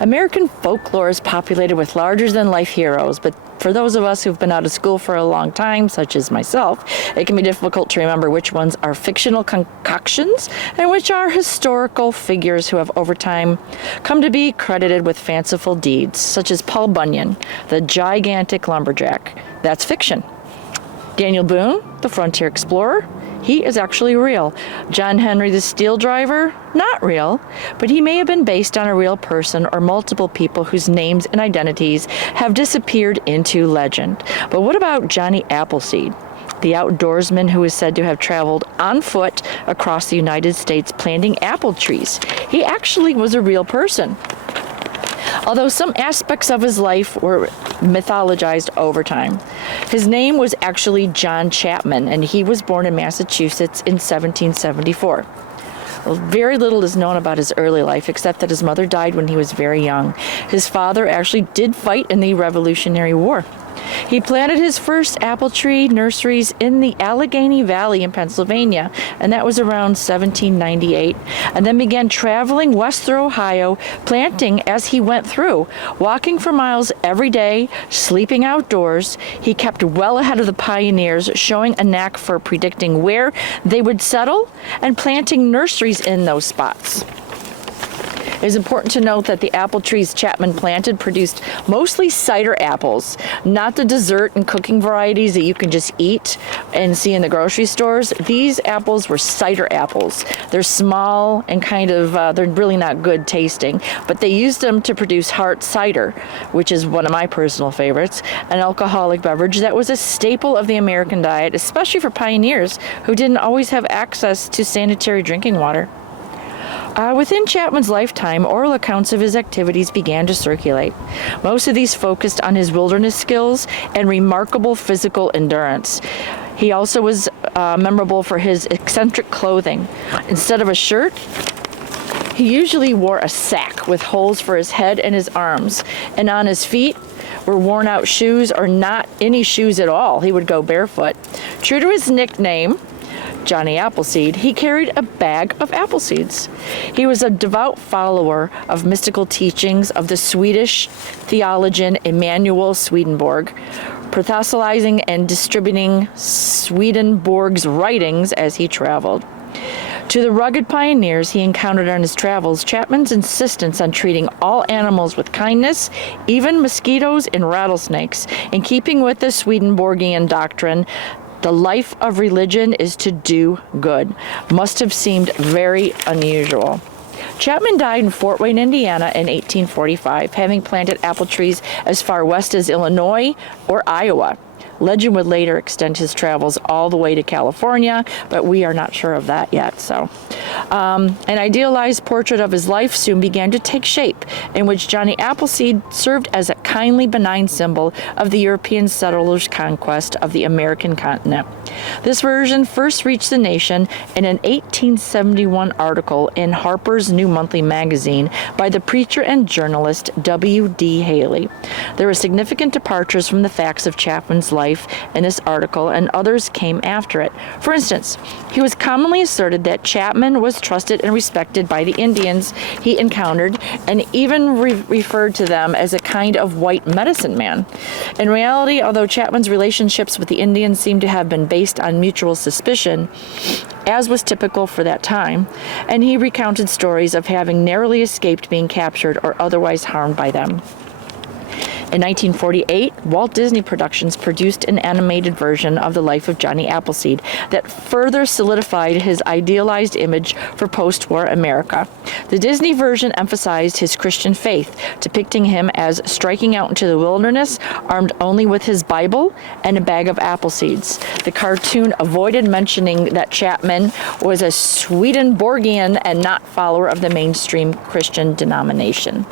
American folklore is populated with larger-than-life heroes, but for those of us who've been out of school for a long time, such as myself, it can be difficult to remember which ones are fictional concoctions and which are historical figures who have over time come to be credited with fanciful deeds, such as Paul Bunyan, the gigantic lumberjack. That's fiction. Daniel Boone, the frontier explorer, he is actually real. John Henry, the steel driver, not real, but he may have been based on a real person or multiple people whose names and identities have disappeared into legend. But what about Johnny Appleseed, the outdoorsman who is said to have traveled on foot across the United States planting apple trees? He actually was a real person, although some aspects of his life were mythologized over time. His name was actually John Chapman, and he was born in Massachusetts in 1774. Well, very little is known about his early life, except that his mother died when he was very young. His father actually did fight in the Revolutionary War. He planted his first apple tree nurseries in the Allegheny Valley in Pennsylvania, and that was around 1798, and then began traveling west through Ohio, planting as he went through, walking for miles every day, sleeping outdoors. He kept well ahead of the pioneers, showing a knack for predicting where they would settle and planting nurseries in those spots. It is important to note that the apple trees Chapman planted produced mostly cider apples, not the dessert and cooking varieties that you can just eat and see in the grocery stores. These apples were cider apples. They're small and they're really not good tasting, but they used them to produce hard cider, which is one of my personal favorites, an alcoholic beverage that was a staple of the American diet, especially for pioneers who didn't always have access to sanitary drinking water. Within Chapman's lifetime, oral accounts of his activities began to circulate. Most of these focused on his wilderness skills and remarkable physical endurance. He also was memorable for his eccentric clothing. Instead of a shirt, he usually wore a sack with holes for his head and his arms, and on his feet were worn out shoes or not any shoes at all. He would go barefoot. True to his nickname, Johnny Appleseed, he carried a bag of apple seeds. He was a devout follower of mystical teachings of the Swedish theologian Emanuel Swedenborg, proselytizing and distributing Swedenborg's writings as he traveled. To the rugged pioneers he encountered on his travels, Chapman's insistence on treating all animals with kindness, even mosquitoes and rattlesnakes, in keeping with the Swedenborgian doctrine, the life of religion is to do good, must have seemed very unusual. Chapman died in Fort Wayne, Indiana in 1845, having planted apple trees as far west as Illinois or Iowa. Legend would later extend his travels all the way to California, but we are not sure of that yet. An idealized portrait of his life soon began to take shape, in which Johnny Appleseed served as a kindly benign symbol of the European settlers' conquest of the American continent. This version first reached the nation in an 1871 article in Harper's New Monthly magazine by the preacher and journalist W.D. Haley. There were significant departures from the facts of Chapman's life in this article, and others came after it. For instance, he was commonly asserted that Chapman was trusted and respected by the Indians he encountered, and even referred to them as a kind of white medicine man. In reality, although Chapman's relationships with the Indians seem to have been based on mutual suspicion, as was typical for that time, and he recounted stories of having narrowly escaped being captured or otherwise harmed by them. In 1948, Walt Disney Productions produced an animated version of the life of Johnny Appleseed that further solidified his idealized image for post-war America. The Disney version emphasized his Christian faith, depicting him as striking out into the wilderness, armed only with his Bible and a bag of apple seeds. The cartoon avoided mentioning that Chapman was a Swedenborgian and not follower of the mainstream Christian denomination.